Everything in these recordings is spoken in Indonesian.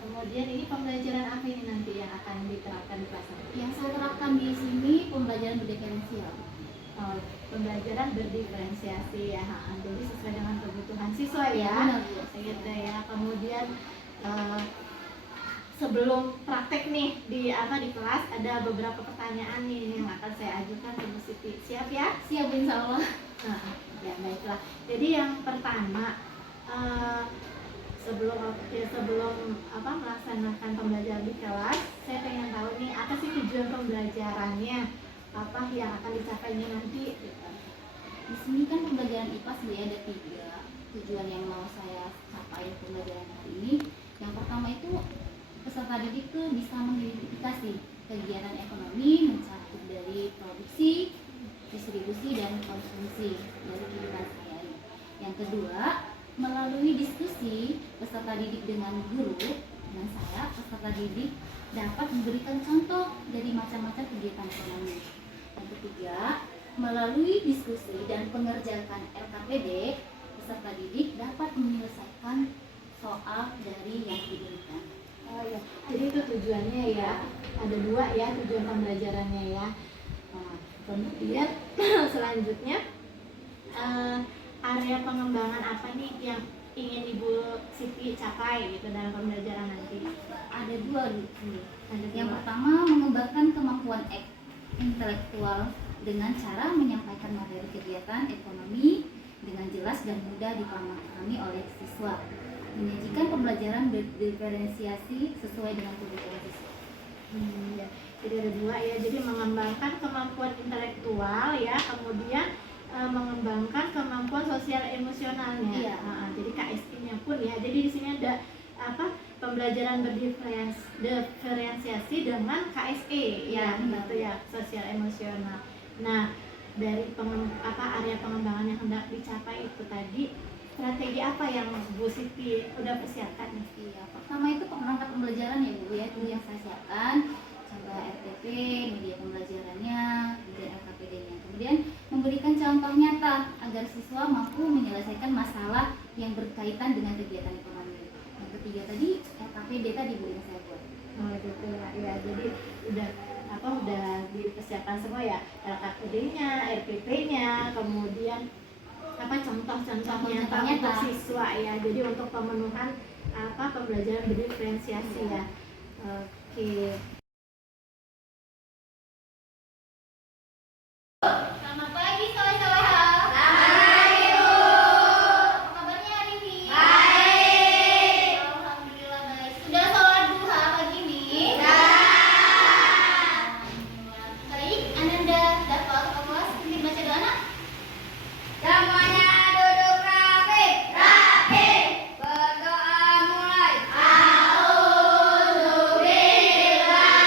Kemudian ini pembelajaran apa ini nanti yang akan diterapkan di kelas? Yang saya terapkan di sini pembelajaran berdiferensial. Pembelajaran berdiferensiasi ya, jadi sesuai dengan kebutuhan siswa ya. Benar. Gitu ya. Kemudian sebelum praktek nih di kelas ada beberapa pertanyaan nih yang akan saya ajukan ke Bu Siti. Siap ya? Siap, insya Allah. Ya baiklah. Jadi yang pertama sebelum melaksanakan pembelajaran di kelas, saya pengen tahu nih apa sih tujuan pembelajarannya, apa yang akan dicapainya nanti. Di sini kan pembelajaran IPA sebenarnya ada 3 tujuan yang mau saya capai pembelajaran hari ini. Yang pertama itu peserta didik tuh bisa mengidentifikasi kegiatan ekonomi mencakup dari produksi, distribusi, dan konsumsi dari kehidupan sehari-hari. Yang kedua, melalui diskusi peserta didik dengan guru dan saya, peserta didik dapat memberikan contoh dari macam-macam kegiatan ekonomi. Yang ketiga, melalui diskusi dan pengerjaan LKPD, peserta didik dapat menyelesaikan soal dari yang diberikan. Oh ya, jadi itu tujuannya ya. Ada 2 ya tujuan pembelajarannya ya. Kemudian selanjutnya area pengembangan apa nih yang ingin Ibu Siti capai gitu dalam pembelajaran nanti? Ada 2 nih. Yang dua. pertama, mengembangkan kemampuan intelektual dengan cara menyampaikan materi kegiatan ekonomi dengan jelas dan mudah dipahami oleh siswa. Menyajikan pembelajaran berdiferensiasi sesuai dengan kebutuhan siswa. Ya. Jadi ada 2 ya. Jadi mengembangkan kemampuan intelektual ya, kemudian mengembangkan kemampuan sosial emosionalnya. Iya. Jadi KSI-nya pun ya. Jadi di sini ada pembelajaran berdiferensiasi dengan KSE ya, gitu ya, sosial emosional. Nah, dari area pengembangan yang hendak dicapai itu tadi, strategi apa yang Bu Siti udah persiapkan nih? Iya, pertama itu perangkat pembelajaran ya Bu ya, itu yang saya siapkan. Contoh RTP, media pembelajarannya, kemudian LKPD-nya. Kemudian memberikan contoh nyata agar siswa mampu menyelesaikan masalah yang berkaitan dengan kegiatan ekonomi. Yang ketiga tadi LKPD tadi Bu yang saya buat. Oh gitu ya. Jadi udah dipersiapkan semua ya, LKPD-nya, RPP-nya, kemudian contoh-contohnya untuk siswa ya. Jadi untuk pemenuhan pembelajaran berdiferensiasi ya. Oke. Selamat pagi sobat-sobat. Selamat pagi Bu. Apa kabarnya hari ini? Baik. Alhamdulillah baik. Sudah sholat duha pagi ini? Sudah. Baik, Ananda dapat ke kelas untuk baca doa nak? Semuanya duduk rapi. Rapi. Berdoa mulai. A'udzubillahi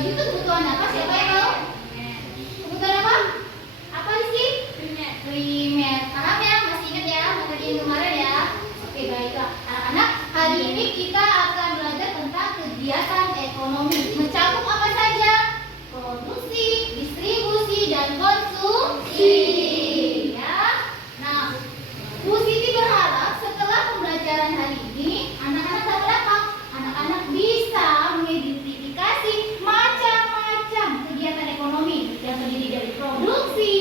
Baju itu kebutuhan apa? Siapa yang tahu? Kebutuhan apa? Apa sih? Primer. Paham ya? Masih ingat ya materi yang kemarin ya? Oke, baiklah. Anak-anak, hari ini kita akan belajar tentang kegiatan ekonomi. Mencakup apa saja? Produksi, distribusi, dan konsumsi. Ya. Nah, Bu Siti berharap setelah pembelajaran hari ini, anak-anak dapat apa? Anak-anak bisa mengidentifikasi macam-macam kegiatan ekonomi yang terdiri dari produksi,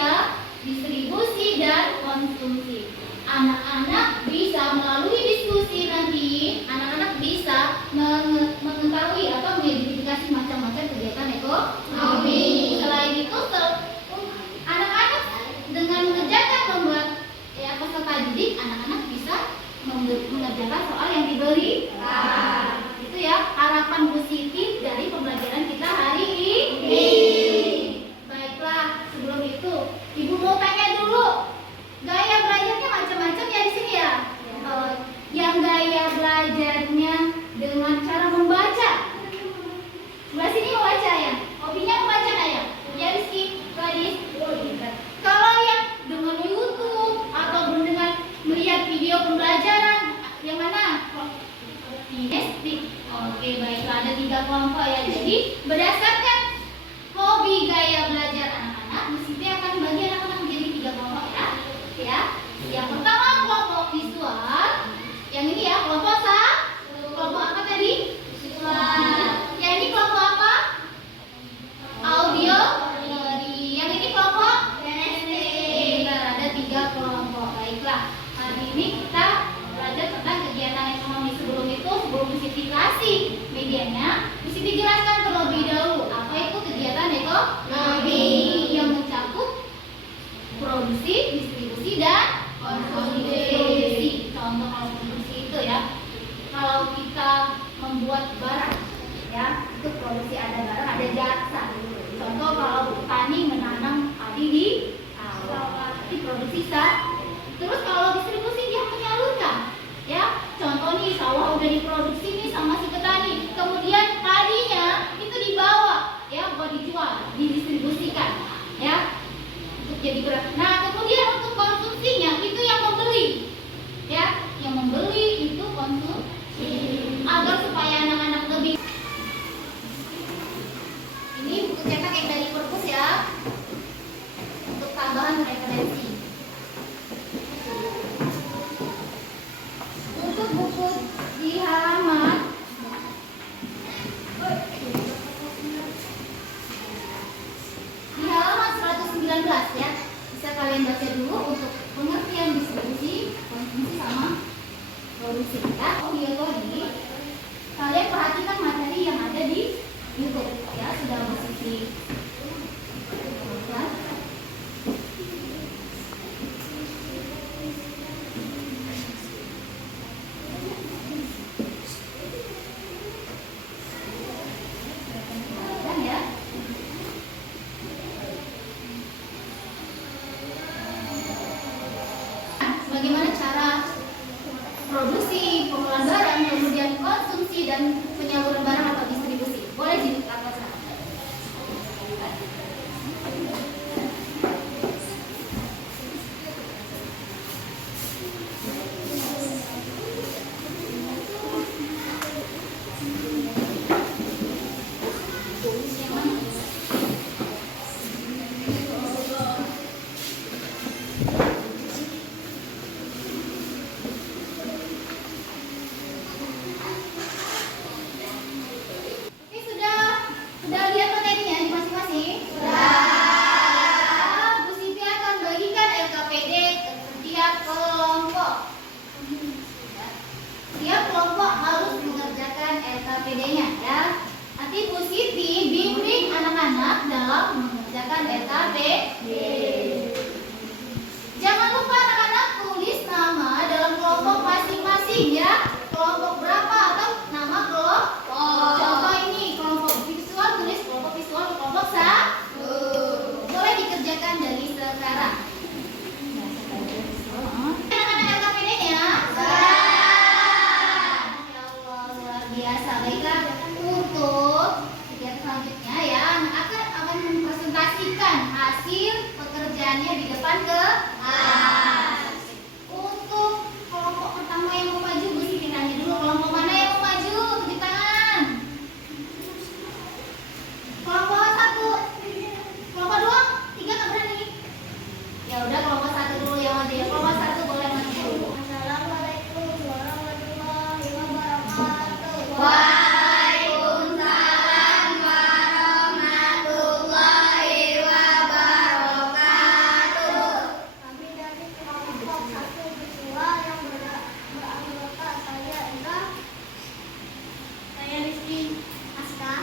ya, distribusi, dan konsumsi. Anak-anak bisa melalui diskusi nanti, anak-anak bisa mengetahui atau mengidentifikasi macam-macam kegiatan ekonomi. Selain itu, anak-anak dengan mengerjakan membuat peserta didik, anak-anak bisa mengerjakan soal yang diberi. Itu ya harapan positif dari pembelajaran kita hari ini. Baiklah, sebelum itu Ibu mau tanya dulu, gaya belajarnya macam-macam ya di sini ya. Yang gaya belajarnya dengan cara membaca. Sebelah sini membaca ya. Hobinya membaca nggak ya? Ya Rizky, Gadis. Kalau yang dengan YouTube atau dengan melihat video pembelajaran, yang mana? Kinestik. Oke, baiklah, ada 3 kelompok ya. Jadi berdasarkan hobi gaya belajar anak-anak, di sini akan bagi anak-anak menjadi 3 kelompok ya. Ya. Yang pertama kelompok visual. Yang ini ya kelompok kelompok apa tadi? Visual. Yang ini kelompok apa? Audio. Yang ini kelompok kinestik. Ada 3 kelompok. Baiklah. Hari ini kita belajar tentang kegiatan ekonomi. Sebelum Siti kasih medianya, Siti jelaskan terlebih dahulu apa itu kegiatan ekonomi yang mencakup produksi, distribusi, dan konsumsi. Contoh kalau produksi itu ya, kalau kita membuat barang, ya itu produksi, ada barang, ada jasa. Contoh kalau petani menanam padi di sawah, itu produksi sah. Terus kalau distribusi dia menyalurkan, ya contoh nih sawah udah diproduksi nih sama si petani, kemudian padinya itu dibawa ya buat dijual, didistribusikan ya untuk jadi beras. Nah kemudian untuk konsumsinya itu yang membeli, ya yang membeli itu konsumsi. Agar supaya anak-anak lebih, ini buku cetak yang dari perpus ya, untuk tambahan referensi. Untuk buku di halaman di halaman 119 ya, bisa kalian baca dulu untuk pengertian distribusi, konsumsi, sama produksi ya. Biologi, kalian perhatikan materi yang ada di YouTube ya, sudah bersih. Bagaimana cara produksi, pengolahan barang, kemudian konsumsi, dan penyaluran barang atau distribusi. Boleh dilakukan. LKPD-nya ya. Nanti Bu Siti bimbing anak-anak dalam mengerjakan LKPD. Jangan lupa anak-anak tulis nama dalam kelompok masing-masing ya. Kelompok berapa atau nama kelompok. Contoh ini kelompok visual, tulis kelompok visual, kelompok 1. Boleh dikerjakan dari sekarang. Anak-anak LKPD-nya. Biasa, baiklah untuk kegiatan selanjutnya yang akan mempresentasikan hasil pekerjaannya di depan kelas. Untuk kelompok pertama yang mau maju, Bu Siti tanya dulu kelompok mana yang mau maju, tunjuk tangan. Kelompok 1, kelompok 2, 3 nggak berani. Ya udah kelompok 1 dulu yang maju ya. Kelompok 1 boleh maju dulu. Assalamualaikum warahmatullahi wabarakatuh. Waalaikumsalam warahmatullahi wabarakatuh. Kami dari kelompok 1 Biswa yang beranggota saya Enda, saya Rizky Aska,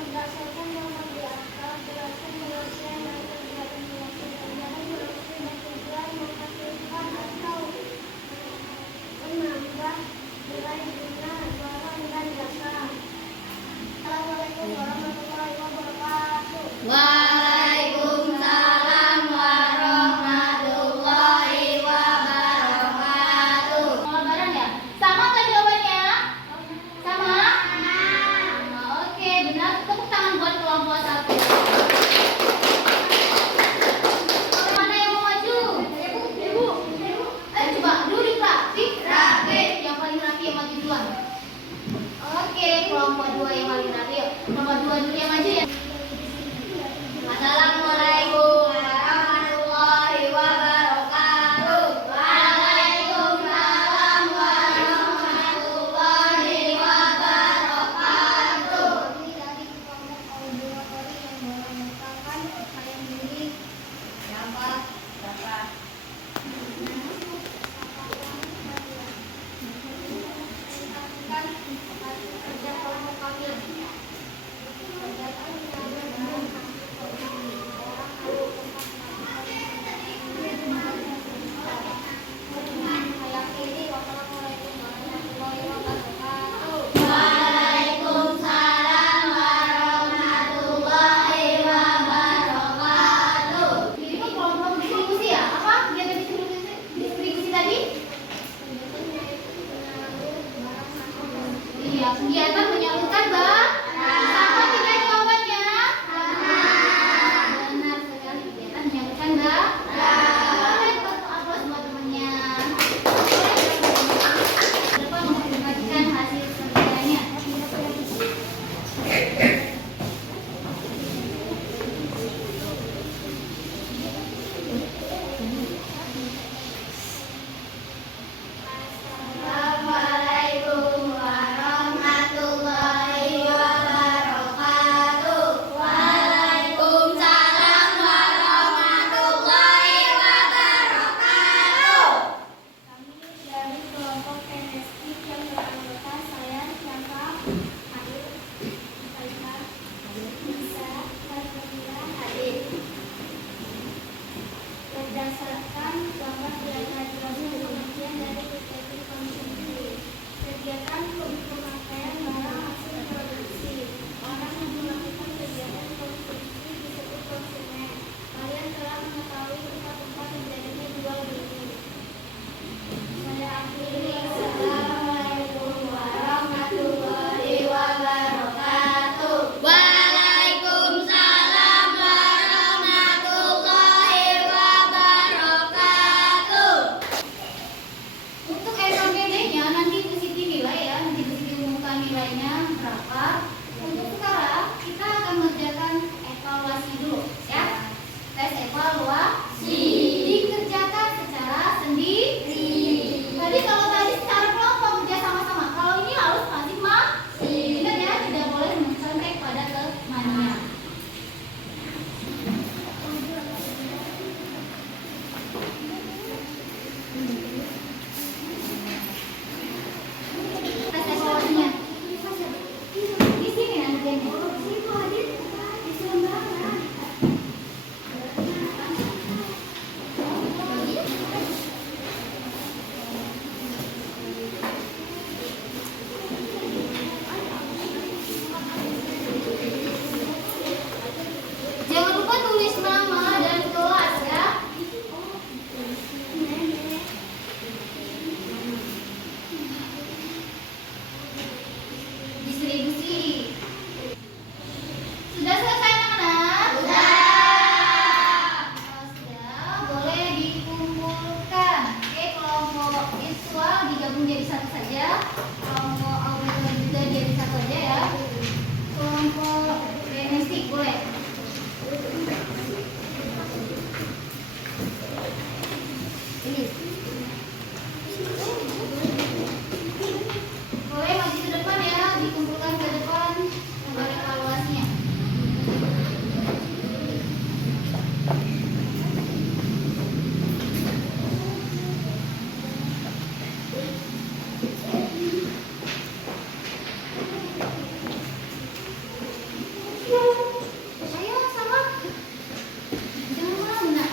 berdasarkan nomor di atas jelaskan pengertian dan kegiatan kegiatan berarti bertujuan menghasilkan atau menambah nilai guna barang dan jasa. Assalamualaikum warahmatullahi wabarakatuh. Waalaikumsalam warahmatullahi wabarakatuh. Mau bareng ya? Sama nggak jawabannya? Sama? Oke, benar. Tepuk tangan buat kelompok 1. Mana yang mau maju? Ibu. Coba duduk rapi. Yang paling rapi yang maju duluan. Oke, kelompok 2 yang paling rapi. Kelompok 2 dulu yang maju ya. Assalamualaikum warahmatullahi wabarakatuh. Waalaikumsalam warahmatullahi wabarakatuh. Kami dari kelompok auditori yang merupakan saya sendiri. Siapa? Kerja kelompok kami. Wassalamualaikum warahmatullahi wabarakatuh. Waalaikumsalam warahmatullahi wabarakatuh. Ini kan kelompok distribusi ya? Apa kegiatan distribusi tadi? Iya, kegiatan menyalurkan barang. Sama tidak jawabannya? Benar sekali, kegiatan menyalurkan barang. Boleh tepuk aplaus buat temannya. Depan mempresentasikan hasil kerjanya. Assalamualaikum warahmatullahi wabarakatuh. Kalau mau auditor juga dia bisa kerja ya. Kelompok domestik boleh. Ini boleh maju ke depan ya, dikumpulkan ke depan gambar evaluasinya. Ayo sama, jangan malu nak.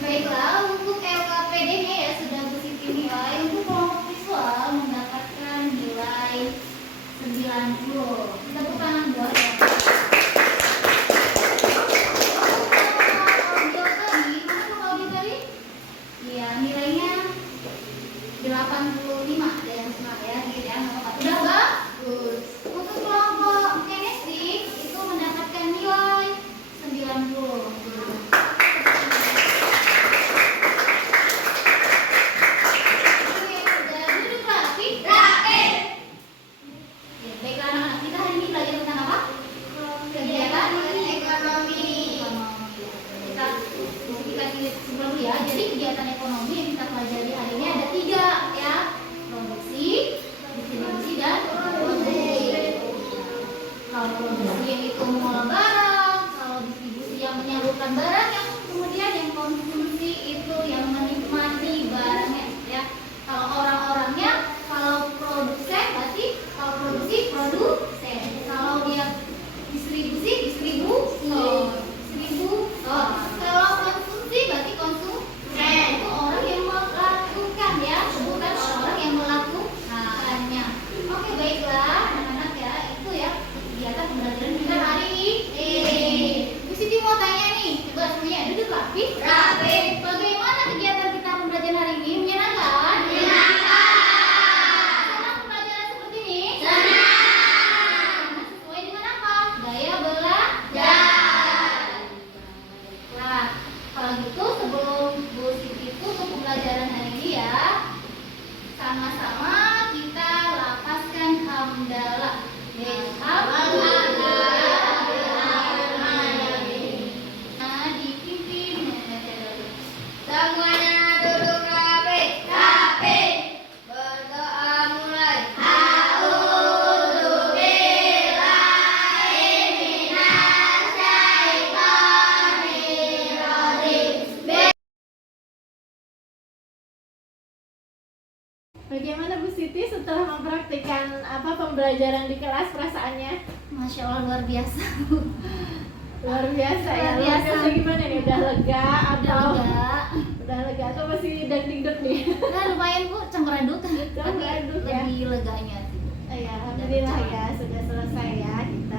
Baiklah, untuk LKPD-nya ya sudah Bu Siti nilai. Untuk kelompok visual mendapatkan nilai 90. Tepuk tangan buat ya. Audio tadi, mana tuh audio tadi? Iya, nilainya 85. Ada yang smart ya, gitu ya. Nggak apa-apa. Udah bagus. Untuk kelompok kinestik itu mendapatkan nilai 90. Duduk rapi. Ya, baiklah anak-anak, kita hari ini belajar tentang apa? Kegiatan ekonomi. Kita dikasih sebelum ya. Jadi kegiatan ekonomi yang kita pelajari hari ini ada 3 ya. Produksi, distribusi, dan konsumsi. Kalau produksi yang itu mengolah barang, kalau distribusi yang menyalurkan barang, yang kemudian yang konsumsi itu yang menikmati barangnya ya. Kalau orang-orangnya, kalau produsen berarti kalau produksi produsen, kalau dia distribusi distributor. Kalau konsumsi berarti konsumen, itu orang yang melakukan ya, bukan orang-orang yang melakukannya. Oke, baiklah anak-anak ya, itu ya kegiatan pembelajaran kita hari ini. Bu Siti mau tanya nih, coba semuanya duduk rapi. Bagaimana kegiatan kita pembelajaran hari ini? Menyenangkan? Senang pembelajaran seperti ini? Karena sesuai dengan apa? Gaya belajar. Nah, kalau gitu sebelum Bu Siti tutup pembelajaran hari ini ya, sama-sama kita lapaskan hamdalah. Nah, dipimpin Semuanya duduk rapi. Berdoa mulai. Bagaimana Bu Siti setelah mempraktikkan pembelajaran di kelas, perasaannya? Masya Allah, luar biasa. Luar biasa ya. Luar biasa. Gimana nih? Udah lega atau Udah. udah lega atau masih deg-deg nih? Nah, lumayan Bu, cemberaduk. Cemberaduk ya. Lebih leganya sih. Ya, alhamdulillah ya sudah selesai ya kita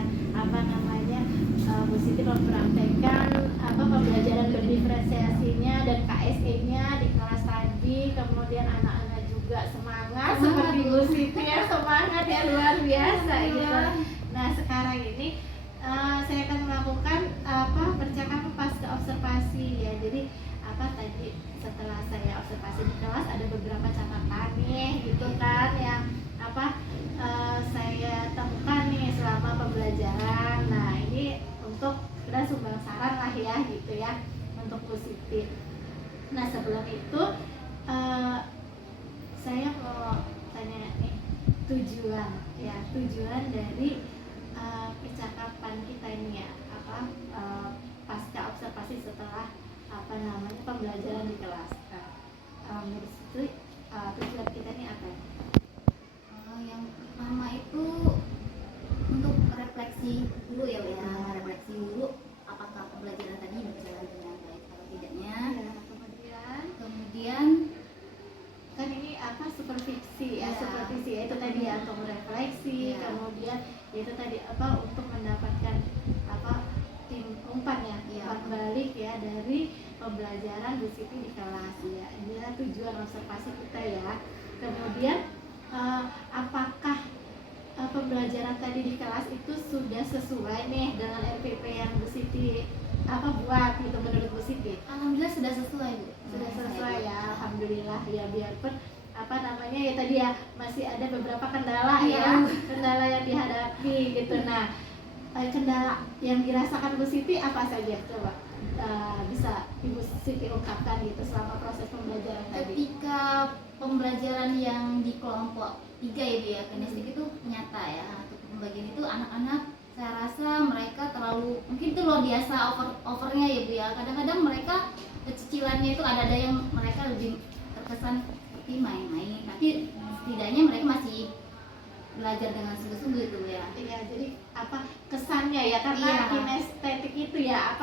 Bu Siti mempraktekkan pembelajaran berdiferensiasinya dan KSE-nya di kelas tadi, kemudian anak-anak juga semangat seperti Bu Siti ya, semangat ya, luar biasa gitu. Nah, sekarang ini saya akan melakukan percakapan pasca observasi ya. Jadi tadi setelah saya observasi di kelas ada beberapa catatan nih gitu kan yang saya temukan nih selama pembelajaran. Nah, ini untuk kita sumbang saran lah ya gitu ya untuk Bu Siti. Nah, sebelum itu saya mau tanya nih tujuan dari percakapan kita ini ya, pasca observasi setelah pembelajaran di kelas. Menurut itu tujuan kita ini apa? Yang pertama itu untuk refleksi dulu ya, refleksi dulu apakah pembelajaran tadi berjalan dengan baik atau tidaknya. Kemudian Kan ini supervisi ya, supervisi ya, itu tadi ya untuk refleksi, kemudian itu tadi untuk mendapatkan tim umpan ya, umpan balik ya dari pembelajaran Bu Siti di kelas ya. Inilah tujuan observasi kita ya. Kemudian apakah pembelajaran tadi di kelas itu sudah sesuai nih dengan RPP yang Bu Siti buat gitu menurut Bu Siti? Alhamdulillah sudah sesuai Bu. Sudah sesuai ya, alhamdulillah ya, biarpun ya tadi ya masih ada beberapa kendala ya, kendala yang dihadapi gitu. Nah, kendala yang dirasakan Bu Siti apa saja, coba bisa Ibu Siti ungkapkan gitu selama proses pembelajaran tadi? Ketika pembelajaran yang di kelompok 3 ya Bu ya, kinestik itu nyata ya. Untuk pembagian itu anak-anak saya rasa mereka terlalu, mungkin itu luar biasa overnya ya Bu ya. Kadang-kadang mereka cicilannya itu ada yang mereka lebih terkesan seperti main-main, tapi setidaknya mereka masih belajar dengan sungguh-sungguh itu ya. Iya, jadi kesannya ya, karena Iya. kinestetik itu ya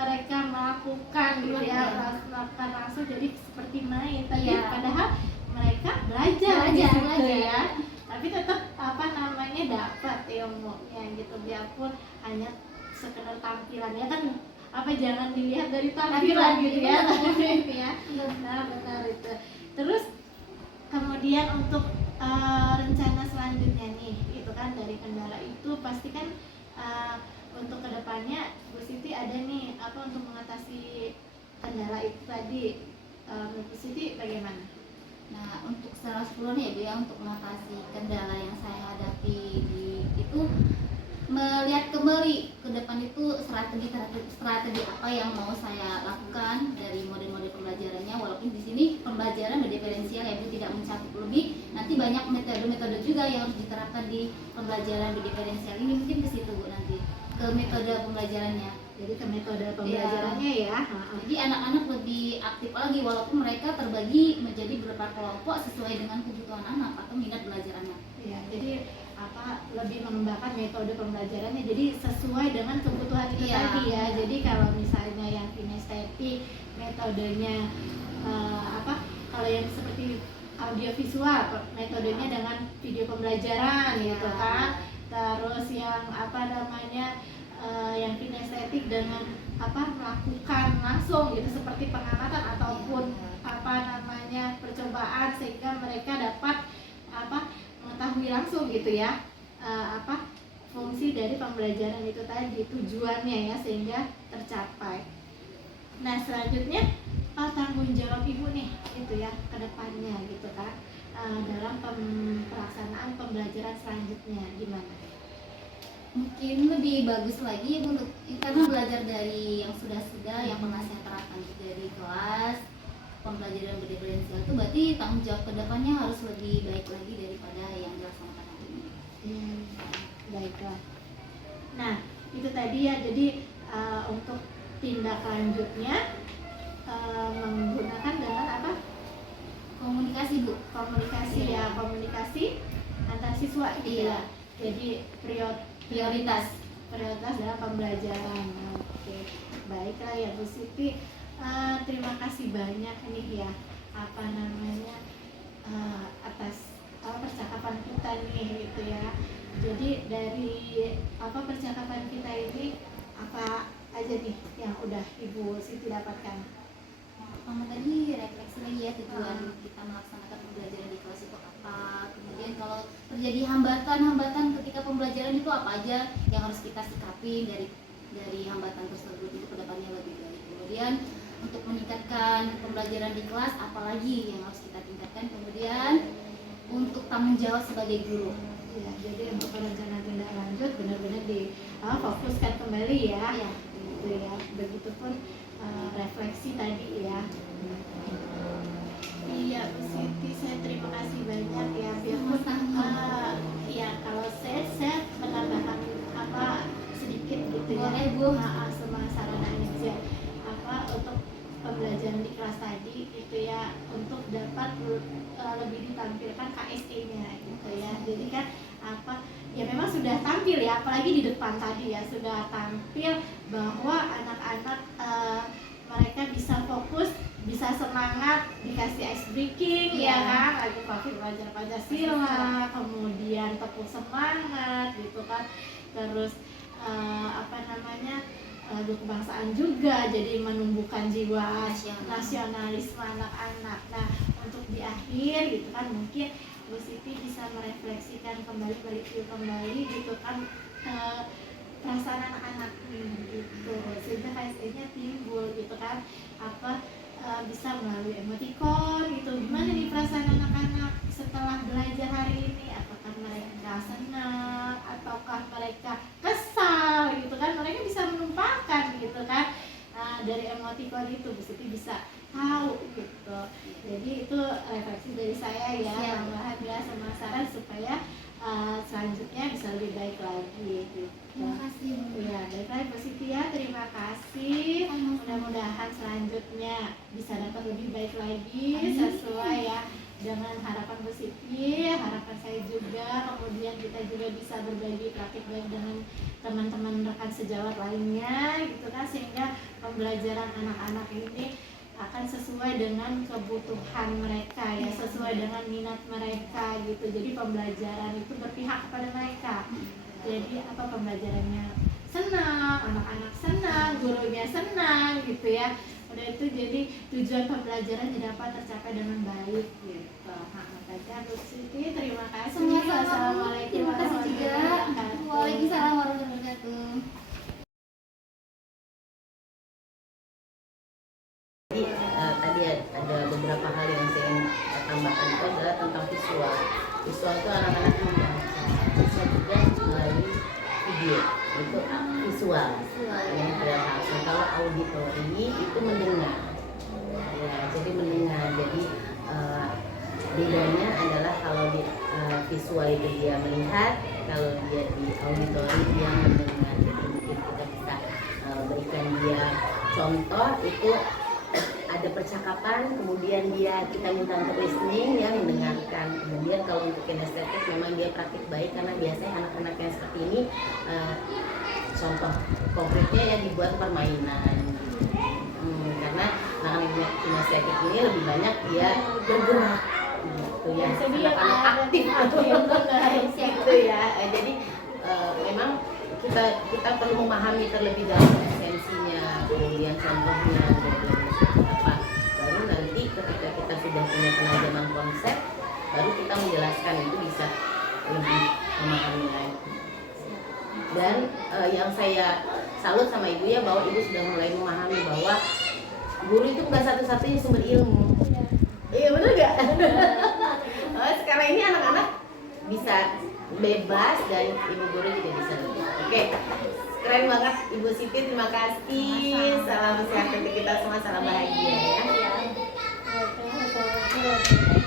mereka melakukan gitu ya, melakukan langsung, jadi seperti main, tapi Iya. padahal mereka belajar Belajar, gitu belajar. ya, tapi tetap dapat ilmunya gitu, biarpun hanya sekedar tampilannya kan jangan dilihat dari tampilan gitu ya. Ya, benar itu. Terus kemudian untuk rencana selanjutnya nih, itu kan dari kendala itu pasti kan untuk kedepannya Bu Siti ada nih untuk mengatasi kendala itu tadi. Bu Siti bagaimana? Nah, untuk secara keseluruhan ya Bu ya, untuk mengatasi kendala yang saya hadapi itu melihat kembali ke depan itu strategi apa yang mau saya lakukan dari model-model pembelajarannya, walaupun di sini pembelajaran berdiferensial ya Bu, tidak mencakup lebih, nanti banyak metode-metode juga yang harus diterapkan di pembelajaran berdiferensial ini, mungkin ke situ Bu, nanti ke metode pembelajarannya. Jadi ke metode pembelajarannya ya. Jadi anak-anak lebih aktif lagi walaupun mereka terbagi menjadi beberapa kelompok sesuai dengan kebutuhan anak atau minat belajarannya. Ya, jadi lebih mengembangkan metode pembelajarannya jadi sesuai dengan kebutuhan itu tadi ya. Jadi kalau misalnya yang kinestetik metodenya kalau yang seperti audiovisual metodenya dengan video pembelajaran gitu kan. Terus yang yang kinestetik dengan melakukan langsung gitu seperti pengamatan ataupun percobaan, sehingga mereka dapat mengetahui langsung gitu ya fungsi dari pembelajaran itu tadi, tujuannya ya, sehingga tercapai. Nah, selanjutnya tanggung jawab Ibu nih itu ya ke depannya gitu kan, dalam pelaksanaan pembelajaran selanjutnya gimana? Mungkin lebih bagus lagi Bu, karena belajar dari yang sudah yang pernah saya terapkan dari kelas pembelajaran berdiferensial itu, berarti tanggung jawab kedepannya harus lebih baik lagi daripada yang dilaksanakan hari ini. Baiklah. Nah, itu tadi ya, jadi untuk tindak lanjutnya menggunakan dengan Komunikasi Bu. komunikasi ya, komunikasi antar siswa gitu ya. Jadi prioritas dalam pembelajaran. Oke, baiklah ya Bu Siti. Terima kasih banyak nih ya atas percakapan kita nih gitu ya. Jadi dari percakapan kita ini apa aja nih yang udah Ibu Siti dapatkan? Pertama tadi refleksi lagi ya, tujuan kita melaksanakan pembelajaran di kelas itu apa, kemudian kalau terjadi hambatan ketika pembelajaran itu apa aja yang harus kita sikapi dari hambatan tersebut itu kedepannya lebih baik. Kemudian untuk meningkatkan pembelajaran di kelas apalagi yang harus kita tingkatkan, kemudian untuk tanggung jawab sebagai guru. Ya, jadi untuk rencana tindak lanjut benar-benar difokuskan kembali ya. Gitu ya. Begitupun refleksi tadi ya. Iya Bu Siti, saya terima kasih banyak ya. Biarpun ya kalau saya menambahkan sedikit gitu ya. Boleh Bu. Sama saran aja untuk pembelajaran di kelas tadi gitu ya, untuk dapat lebih ditampilkan KSE-nya gitu ya. Jadi kan ya memang sudah tampil ya, apalagi di depan tadi ya sudah tampil bahwa anak-anak mereka bisa fokus, bisa semangat, dikasih ice breaking ya kan, lagi belajar Pancasila, kemudian tepuk semangat gitu kan, terus lagu kebangsaan juga, jadi menumbuhkan jiwa nasionalisme anak-anak. Nah, untuk di akhir gitu kan mungkin Bu Siti bisa merefleksikan kembali, balik view kembali gitu kan perasaan anak-anak gitu, sehingga KSE-nya timbul gitu kan, bisa melalui emoticon gitu. Gimana nih perasaan anak-anak setelah belajar hari ini? Apakah mereka senang ataukah mereka kesal gitu kan? Mereka bisa menumpahkan gitu kan. Dari emoticon itu Bu Siti bisa tahu gitu. Jadi itu refleksi dari saya ya, tambahan ya sama saran supaya selanjutnya bisa lebih baik lagi gitu. Terima kasih Bu. Ya, baiklah Bu Siti ya, terima kasih. Mudah-mudahan selanjutnya bisa dapat lebih baik lagi sesuai ya dengan harapan Bu Siti, harapan saya juga. Kemudian kita juga bisa berbagi praktik baik dengan teman-teman rekan sejawat lainnya gitu kan, sehingga pembelajaran anak-anak ini akan sesuai dengan kebutuhan mereka ya, sesuai dengan minat mereka gitu. Jadi pembelajaran itu berpihak kepada mereka. Jadi pembelajarannya senang, anak-anak senang, gurunya senang gitu ya. Udah itu jadi tujuan pembelajaran dapat tercapai dengan baik gitu. Makanya Bu Siti terima kasih. Sama-sama, Bu. Wassalamualaikum Terima kasih juga. warahmatullahi wabarakatuh. Waalaikumsalam warahmatullahi wabarakatuh. Jadi tadi ada beberapa hal yang saya ingin tambahkan, itu adalah tentang visual. Visual itu anak-anak membaca, bisa juga melalui video, itu visual. Yang tidak langsung. Kalau auditori itu mendengar, ya, jadi mendengar. Jadi bedanya adalah kalau di visual itu dia melihat, kalau dia di auditori dia mendengar. Jadi mungkin kita bisa berikan dia contoh itu. Ada percakapan, kemudian kita minta untuk listening ya, mendengarkan. Kemudian kalau untuk kinestetik memang dia praktik baik, karena biasanya anak-anak yang seperti ini contoh konkretnya ya dibuat permainan. Karena anak-anak kinestetik ini lebih banyak dia bergerak gitu ya, anak-anak aktif gitu ya. Jadi memang kita perlu memahami terlebih dahulu esensinya, kemudian contohnya, baru nanti ketika kita sudah punya penajaman konsep, baru kita menjelaskan, itu bisa lebih memahami lagi. Dan yang saya salut sama ibu ya, bahwa ibu sudah mulai memahami bahwa guru itu bukan satu-satunya sumber ilmu. Iya benar gak? Sekarang ini anak-anak bisa bebas dan ibu guru juga bisa lebih. Oke, keren banget Ibu Siti, terima kasih. Salam sehat untuk kita semua, salam bahagia ya. Betul.